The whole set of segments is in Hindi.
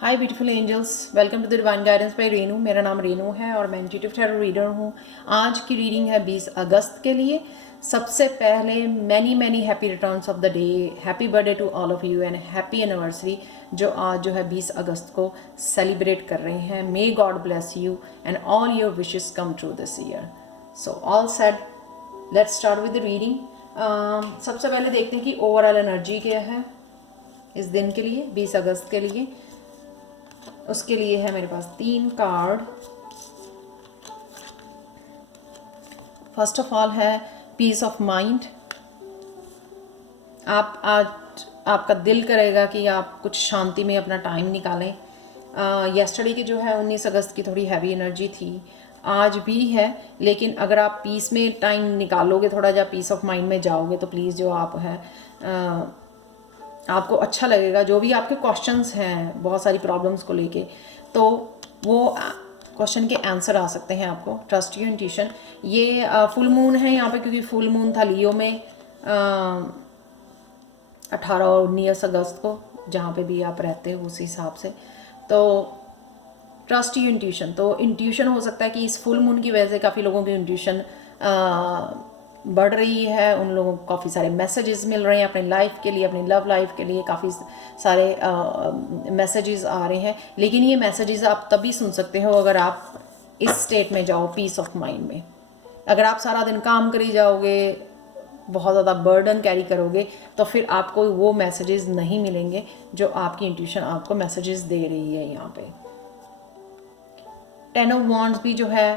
Hi beautiful angels, welcome to the divine guidance by Renu. मेरा नाम रेनू है और मैं इंट्यूटिव टैरो रीडर हूँ। आज की रीडिंग है 20 अगस्त के लिए। सबसे पहले many many happy returns of the day, happy birthday to all of you and happy anniversary जो आज जो है 20 अगस्त को सेलिब्रेट कर रहे हैं। May God bless you and all your wishes come true this year. So all said, let's start with the reading. सबसे पहले देखते हैं कि ओवरऑल एनर्जी क्या है इस दिन के लिए, 20 अगस्त के लिए। उसके लिए है मेरे पास 3 कार्ड। फर्स्ट ऑफ ऑल है पीस ऑफ माइंड। आप आज आपका दिल करेगा कि आप कुछ शांति में अपना टाइम निकालें। येस्टरडे की जो है 19 अगस्त की थोड़ी हैवी एनर्जी थी, आज भी है, लेकिन अगर आप पीस में टाइम निकालोगे, थोड़ा जा पीस ऑफ माइंड में जाओगे तो प्लीज़ जो आप है आपको अच्छा लगेगा। जो भी आपके क्वेश्चंस हैं बहुत सारी प्रॉब्लम्स को लेके, तो वो क्वेश्चन के आंसर आ सकते हैं आपको। Trust your intuition. ये फुल मून है यहाँ पे, क्योंकि फुल मून था लियो में 18 और 19 अगस्त को, जहाँ पे भी आप रहते हो उस हिसाब से। तो ट्रस्ट योर इंट्यूशन। तो इंट्यूशन हो सकता है कि इस फुल मून की वजह से काफ़ी लोगों की इंट्यूशन बढ़ रही है, उन लोगों को काफ़ी सारे मैसेजेस मिल रहे हैं अपनी लाइफ के लिए, अपनी लव लाइफ के लिए काफ़ी सारे मैसेजेस आ रहे हैं। लेकिन ये मैसेजेस आप तभी सुन सकते हो अगर आप इस स्टेट में जाओ, पीस ऑफ माइंड में। अगर आप सारा दिन काम करी जाओगे, बहुत ज़्यादा बर्डन कैरी करोगे, तो फिर आपको वो मैसेजेस नहीं मिलेंगे जो आपकी इंट्यूशन आपको मैसेजेस दे रही है। यहाँ पे 10 ऑफ वॉन्ड्स भी जो है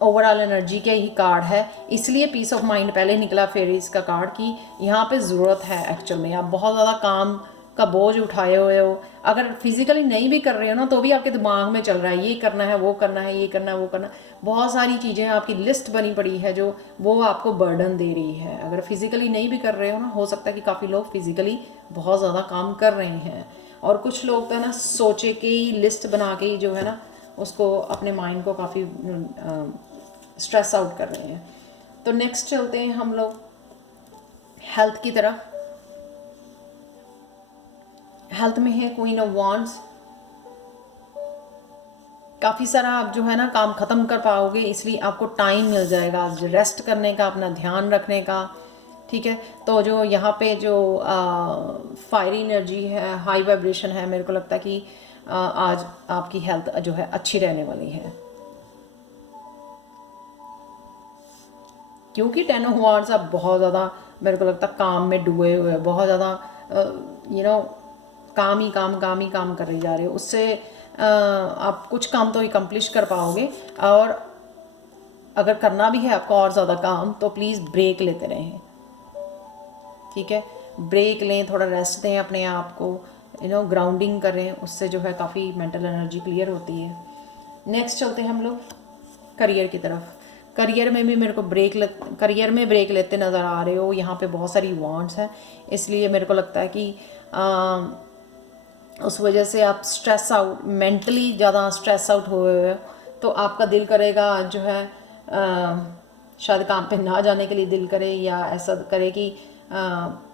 ओवरऑल एनर्जी के ही कार्ड है, इसलिए पीस ऑफ माइंड पहले निकला, फिर इसका कार्ड की यहाँ पे ज़रूरत है। एक्चुअल में आप बहुत ज़्यादा काम का बोझ उठाए हुए हो, अगर फिजिकली नहीं भी कर रहे हो ना, तो भी आपके दिमाग में चल रहा है ये करना है, वो करना है, ये करना है, वो करना है। बहुत सारी चीज़ें आपकी लिस्ट बनी पड़ी है जो वो आपको बर्डन दे रही है। अगर फिजिकली नहीं भी कर रहे हो ना, हो सकता है कि काफ़ी लोग फिजिकली बहुत ज़्यादा काम कर रहे हैं, और कुछ लोग तो है ना सोचे के ही लिस्ट बना के ही जो है ना उसको अपने माइंड को काफ़ी स्ट्रेस आउट कर रहे हैं। तो नेक्स्ट चलते हैं हम लोग हेल्थ की तरफ। हेल्थ में है क्वीन ऑफ वॉन्ड्स। काफ़ी सारा आप जो है ना काम ख़त्म कर पाओगे, इसलिए आपको टाइम मिल जाएगा आज रेस्ट करने का, अपना ध्यान रखने का। ठीक है, तो जो यहाँ पे जो फायरी एनर्जी है, हाई वाइब्रेशन है, मेरे को लगता है कि आज आपकी हेल्थ जो है अच्छी रहने वाली है, क्योंकि 10 ऑफ वॉन्ड्स आप बहुत ज़्यादा मेरे को लगता है काम में डूबे हुए, बहुत ज़्यादा काम ही काम कर जा रहे हो। उससे आप कुछ काम तो एकम्प्लिश कर पाओगे, और अगर करना भी है आपको और ज़्यादा काम, तो प्लीज़ ब्रेक लेते रहें। ठीक है, ब्रेक लें, थोड़ा रेस्ट दें अपने आप को, ग्राउंडिंग करें, उससे जो है काफ़ी मेंटल एनर्जी क्लियर होती है। नेक्स्ट चलते हैं हम लोग करियर की तरफ। करियर में भी मेरे को करियर में ब्रेक लेते नज़र आ रहे हो। यहाँ पे बहुत सारी वांट्स हैं, इसलिए मेरे को लगता है कि उस वजह से आप स्ट्रेस आउट, मेंटली ज़्यादा स्ट्रेस आउट हुए हो, तो आपका दिल करेगा जो है शायद काम पे ना जाने के लिए दिल करे, या ऐसा करे कि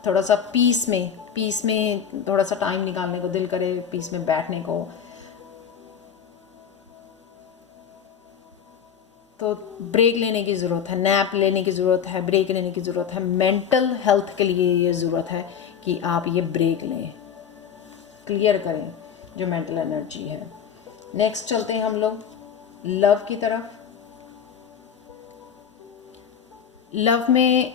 थोड़ा सा पीस में थोड़ा सा टाइम निकालने को दिल करे, पीस में बैठने को। तो ब्रेक लेने की ज़रूरत है, नैप लेने की ज़रूरत है, ब्रेक लेने की ज़रूरत है। मेंटल हेल्थ के लिए ये ज़रूरत है कि आप ये ब्रेक लें, क्लियर करें जो मेंटल एनर्जी है। नेक्स्ट चलते हैं हम लोग लव की तरफ। लव में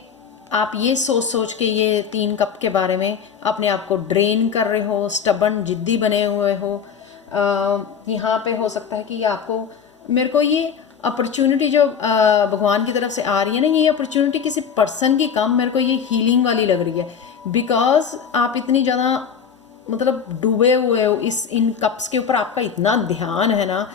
आप ये सोच के ये 3 कप के बारे में अपने आप को ड्रेन कर रहे हो, स्टबर्न जिद्दी बने हुए हो। यहाँ पे हो सकता है कि आपको, मेरे को ये अपॉर्चुनिटी जो भगवान की तरफ से आ रही है ना, ये अपॉर्चुनिटी किसी पर्सन की कम, मेरे को ये हीलिंग वाली लग रही है। बिकॉज आप इतनी ज़्यादा मतलब डूबे हुए हो इन कप्स के ऊपर, आपका इतना ध्यान है ना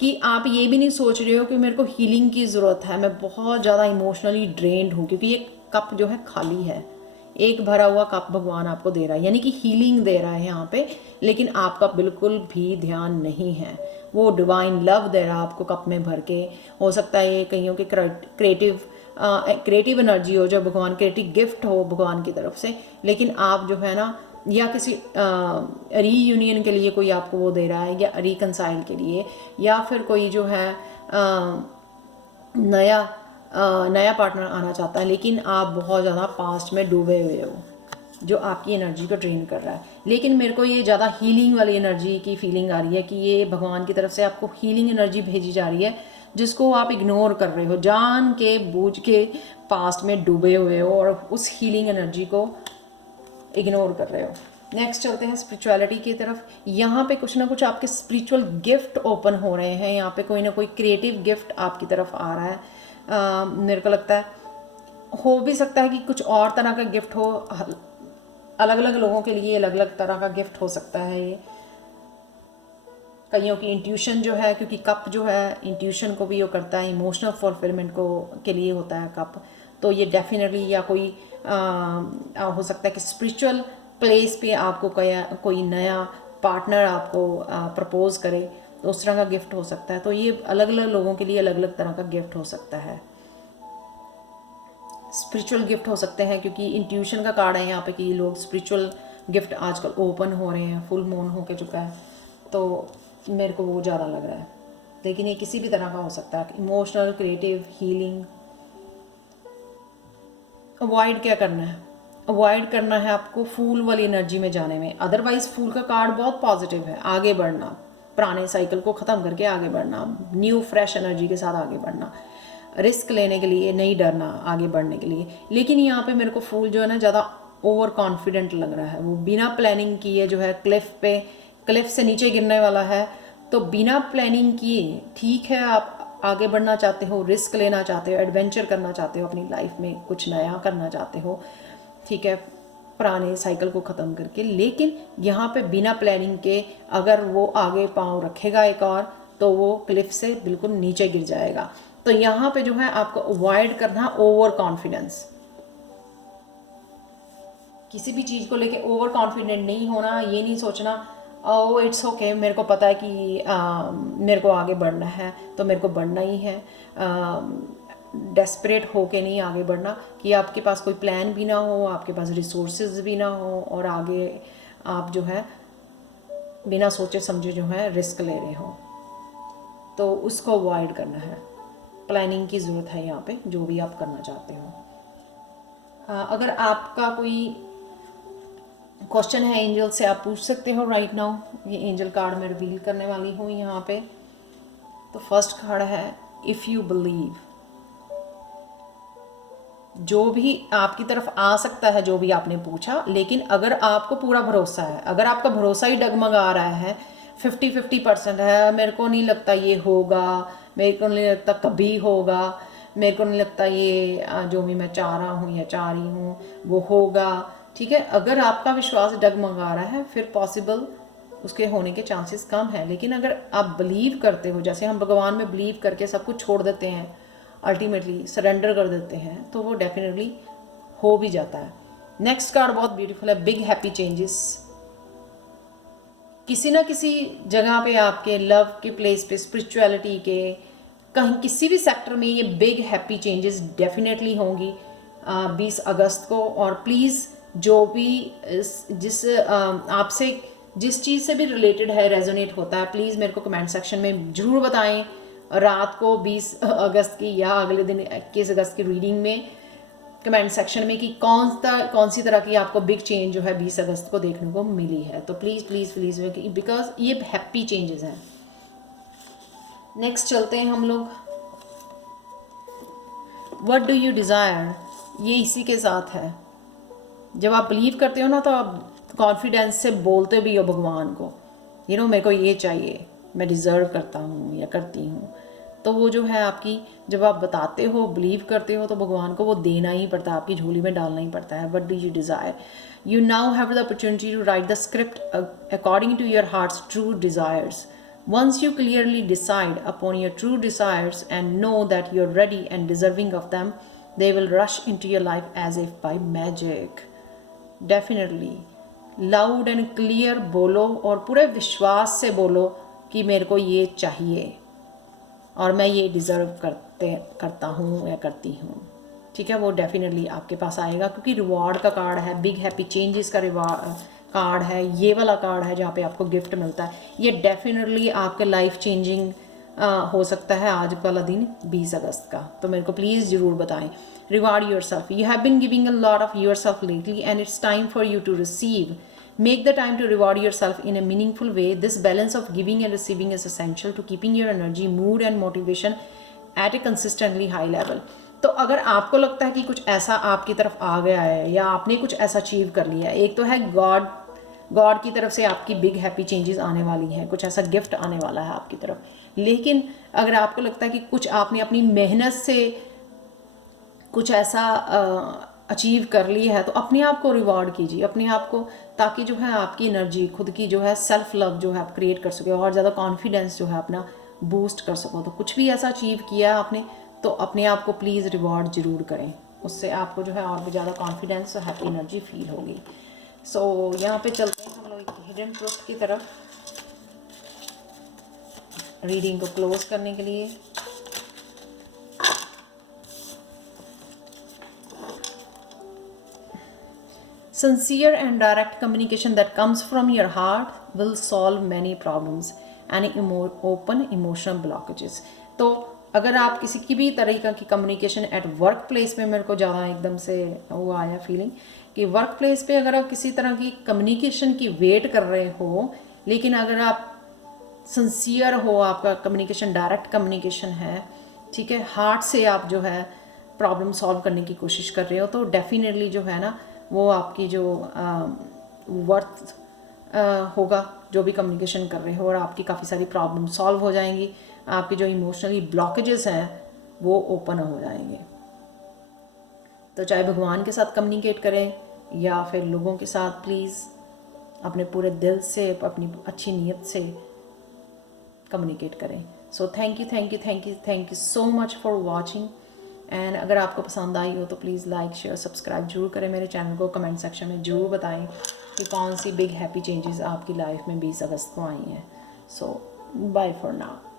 कि आप ये भी नहीं सोच रहे हो कि मेरे को हीलिंग की ज़रूरत है, मैं बहुत ज़्यादा इमोशनली ड्रेन्ड हूँ, क्योंकि ये कप जो है खाली है। एक भरा हुआ कप भगवान आपको दे रहा है, यानी कि हीलिंग दे रहा है यहाँ पे, लेकिन आपका बिल्कुल भी ध्यान नहीं है। वो डिवाइन लव दे रहा है आपको कप में भर के। हो सकता है ये कईयों के क्रिएटिव एनर्जी हो, जो भगवान क्रिएटिव गिफ्ट हो भगवान की तरफ से, लेकिन आप जो है ना या किसी रीयूनियन के लिए कोई आपको वो दे रहा है, या रिकनसाइल के लिए, या फिर कोई जो है नया पार्टनर आना चाहता है, लेकिन आप बहुत ज़्यादा पास्ट में डूबे हुए हो जो आपकी एनर्जी को ड्रेन कर रहा है। लेकिन मेरे को ये ज़्यादा हीलिंग वाली एनर्जी की फीलिंग आ रही है कि ये भगवान की तरफ से आपको हीलिंग एनर्जी भेजी जा रही है, जिसको आप इग्नोर कर रहे हो, जान के बूझ के पास्ट में डूबे हुए हो और उस हीलिंग एनर्जी को इग्नोर कर रहे हो। नेक्स्ट चलते हैं स्पिरिचुअलिटी की तरफ। यहाँ पे कुछ ना कुछ आपके स्पिरिचुअल गिफ्ट ओपन हो रहे हैं, यहाँ पे कोई ना कोई क्रिएटिव गिफ्ट आपकी तरफ आ रहा है। मेरे को लगता है हो भी सकता है कि कुछ और तरह का गिफ्ट हो, अलग अलग लोगों के लिए अलग अलग तरह का गिफ्ट हो सकता है। ये कईयों की इंट्यूशन जो है, क्योंकि कप जो है इंट्यूशन को भी वो करता है, इमोशनल फुलफिलमेंट को के लिए होता है कप, तो ये डेफिनेटली, या कोई हो सकता है कि स्पिरिचुअल प्लेस पे आपको कोई नया पार्टनर आपको प्रपोज करे, तो उस तरह का गिफ्ट हो सकता है। तो ये अलग अलग लोगों के लिए अलग अलग तरह का गिफ्ट हो सकता है। स्पिरिचुअल गिफ्ट हो सकते हैं, क्योंकि इंट्यूशन का कार्ड है यहाँ पे कि लोग स्पिरिचुअल गिफ्ट आजकल ओपन हो रहे हैं, फुल मून हो के चुका है, तो मेरे को वो ज़्यादा लग रहा है। लेकिन ये किसी भी तरह का हो सकता है, इमोशनल, क्रिएटिव, हीलिंग। अवॉइड क्या करना है? अवॉइड करना है आपको फूल वाली एनर्जी में जाने में। अदरवाइज फूल का कार्ड बहुत पॉजिटिव है, आगे बढ़ना, पुराने साइकिल को ख़त्म करके आगे बढ़ना, न्यू फ्रेश एनर्जी के साथ आगे बढ़ना, रिस्क लेने के लिए, नहीं डरना आगे बढ़ने के लिए। लेकिन यहाँ पे मेरे को फूल जो है ना ज़्यादा ओवर कॉन्फिडेंट लग रहा है, वो बिना प्लानिंग किए जो है क्लिफ से नीचे गिरने वाला है। तो बिना प्लानिंग किए, ठीक है, आप आगे बढ़ना चाहते हो, रिस्क लेना चाहते हो, एडवेंचर करना चाहते हो, अपनी लाइफ में कुछ नया करना चाहते हो, ठीक है, पुराने साइकिल को ख़त्म करके। लेकिन यहाँ पे बिना प्लानिंग के अगर वो आगे पाँव रखेगा एक और, तो वो क्लिफ से बिल्कुल नीचे गिर जाएगा। तो यहाँ पे जो है आपको अवॉइड करना ओवर कॉन्फिडेंस। किसी भी चीज़ को लेके ओवर कॉन्फिडेंट नहीं होना, ये नहीं सोचना ओ इट्स ओके, मेरे को पता है कि मेरे को आगे बढ़ना है तो मेरे को बढ़ना ही है। डेस्परेट हो के नहीं आगे बढ़ना, कि आपके पास कोई प्लान भी ना हो, आपके पास रिसोर्सेज भी ना हो, और आगे आप जो है बिना सोचे समझे जो है रिस्क ले रहे हो, तो उसको अवॉइड करना है। प्लानिंग की ज़रूरत है यहाँ पे, जो भी आप करना चाहते हो। अगर आपका कोई क्वेश्चन है एंजल से, आप पूछ सकते हो राइट नाउ। ये एंजल कार्ड मैं रिवील करने वाली हूँ यहाँ पे। तो फर्स्ट कार्ड है इफ़ यू बिलीव। जो भी आपकी तरफ आ सकता है, जो भी आपने पूछा, लेकिन अगर आपको पूरा भरोसा है, अगर आपका भरोसा ही डगमगा रहा है, 50-50% है, मेरे को नहीं लगता ये होगा, मेरे को नहीं लगता कभी होगा, मेरे को नहीं लगता ये जो भी मैं चाह रहा हूँ या चाह रही हूँ वो होगा, ठीक है, अगर आपका विश्वास डगमगा रहा है, फिर पॉसिबल उसके होने के चांसेस कम है। लेकिन अगर आप बिलीव करते हो, जैसे हम भगवान में बिलीव करके सब कुछ छोड़ देते हैं, अल्टीमेटली सरेंडर कर देते हैं, तो वो डेफिनेटली हो भी जाता है। नेक्स्ट कार्ड बहुत ब्यूटीफुल है, बिग हैप्पी चेंजेस। किसी ना किसी जगह पे आपके लव के प्लेस पे, स्पिरिचुअलिटी के कहीं किसी भी सेक्टर में ये बिग हैप्पी चेंजेस डेफिनेटली होंगी 20 अगस्त को। और प्लीज़ जो भी आपसे जिस चीज़ से भी रिलेटेड है, रेजोनेट होता है, प्लीज़ मेरे को कमेंट सेक्शन में ज़रूर बताएं रात को 20 अगस्त की या अगले दिन 21 अगस्त की रीडिंग में, कमेंट सेक्शन में, कि कौन सी तरह की आपको बिग चेंज जो है 20 अगस्त को देखने को मिली है। तो प्लीज़ प्लीज़ प्लीज़, बिकॉज ये हैप्पी चेंजेस हैं। नेक्स्ट चलते हैं हम लोग, व्हाट डू यू डिज़ायर। ये इसी के साथ है। जब आप बिलीव करते हो ना, तो आप कॉन्फिडेंस से बोलते भी हो भगवान को, मेरे को ये चाहिए, मैं डिज़र्व करता हूँ या करती हूँ। तो वो जो है आपकी, जब आप बताते हो, बिलीव करते हो, तो भगवान को वो देना ही पड़ता है, आपकी झोली में डालना ही पड़ता है। What do you desire. You now have the opportunity to write the script according to your heart's true desires. Once you clearly decide upon your true desires and know that you're ready and deserving of them, they will rush into your life as if by magic. Definitely. Loud and clear बोलो, और पूरे विश्वास से बोलो कि मेरे को ये चाहिए और मैं ये डिज़र्व करता हूँ या करती हूँ, ठीक है। वो डेफिनेटली आपके पास आएगा, क्योंकि रिवॉर्ड का कार्ड है, बिग हैप्पी चेंजेस का कार्ड है, ये वाला कार्ड है जहाँ पे आपको गिफ्ट मिलता है, ये डेफिनेटली आपके लाइफ चेंजिंग हो सकता है आज वाला दिन 20 अगस्त का। तो मेरे को प्लीज़ ज़रूर बताएं। Reward yourself, you have been giving a lot of yourself lately and it's time for you to receive. Make the time to reward yourself in a meaningful way. This balance of giving and receiving is essential to keeping your energy, mood and motivation at a consistently high level. तो अगर आपको लगता है कि कुछ ऐसा आपकी तरफ आ गया है या आपने कुछ ऐसा अचीव कर लिया है, एक तो है गॉड की तरफ से आपकी बिग हैप्पी चेंजेस आने वाली हैं, कुछ ऐसा गिफ्ट आने वाला है आपकी तरफ। लेकिन अगर आपको लगता है कि कुछ आपने अपनी मेहनत से कुछ ऐसा अचीव कर लिया है, तो अपने आप को रिवॉर्ड कीजिए, अपने आप को, ताकि जो है आपकी एनर्जी, खुद की जो है सेल्फ लव जो है आप क्रिएट कर सके और ज़्यादा कॉन्फिडेंस जो है अपना बूस्ट कर सको। तो कुछ भी ऐसा अचीव किया आपने तो अपने आप को प्लीज़ रिवॉर्ड ज़रूर करें, उससे आपको जो है और भी ज़्यादा कॉन्फिडेंस और हैप्पी एनर्जी फील होगी। सो यहाँ पे चलते हैं हम लोग एक हिडन ट्रुथ की तरफ रीडिंग को क्लोज करने के लिए। Sincere and direct communication that comes from your heart will solve many problems and open emotional blockages. तो अगर आप किसी की भी तरीक़ा की कम्युनिकेशन एट वर्क प्लेस में, मेरे को ज़्यादा एकदम से वो आया फीलिंग कि वर्क प्लेस पे अगर आप किसी तरह की कम्युनिकेशन की वेट कर रहे हो, लेकिन अगर आप सिंसियर हो, आपका कम्युनिकेशन डायरेक्ट कम्युनिकेशन है, ठीक है, हार्ट से आप जो है प्रॉब्लम सॉल्व करने की कोशिश कर रहे हो, तो डेफिनेटली जो है ना वो आपकी जो वर्थ होगा जो भी कम्युनिकेशन कर रहे हो, और आपकी काफ़ी सारी प्रॉब्लम सॉल्व हो जाएंगी, आपके जो इमोशनली ब्लॉकेजेस हैं वो ओपन हो जाएंगे। तो चाहे भगवान के साथ कम्युनिकेट करें या फिर लोगों के साथ, प्लीज़ अपने पूरे दिल से, अपनी अच्छी नीयत से कम्युनिकेट करें। So thank you so much for watching. And अगर आपको पसंद आई हो तो प्लीज़ लाइक शेयर सब्सक्राइब जरूर करें मेरे चैनल को। कमेंट सेक्शन में ज़रूर बताएं कि कौन सी बिग हैप्पी चेंजेस आपकी लाइफ में 20 अगस्त को आई हैं। सो बाय फॉर नाउ।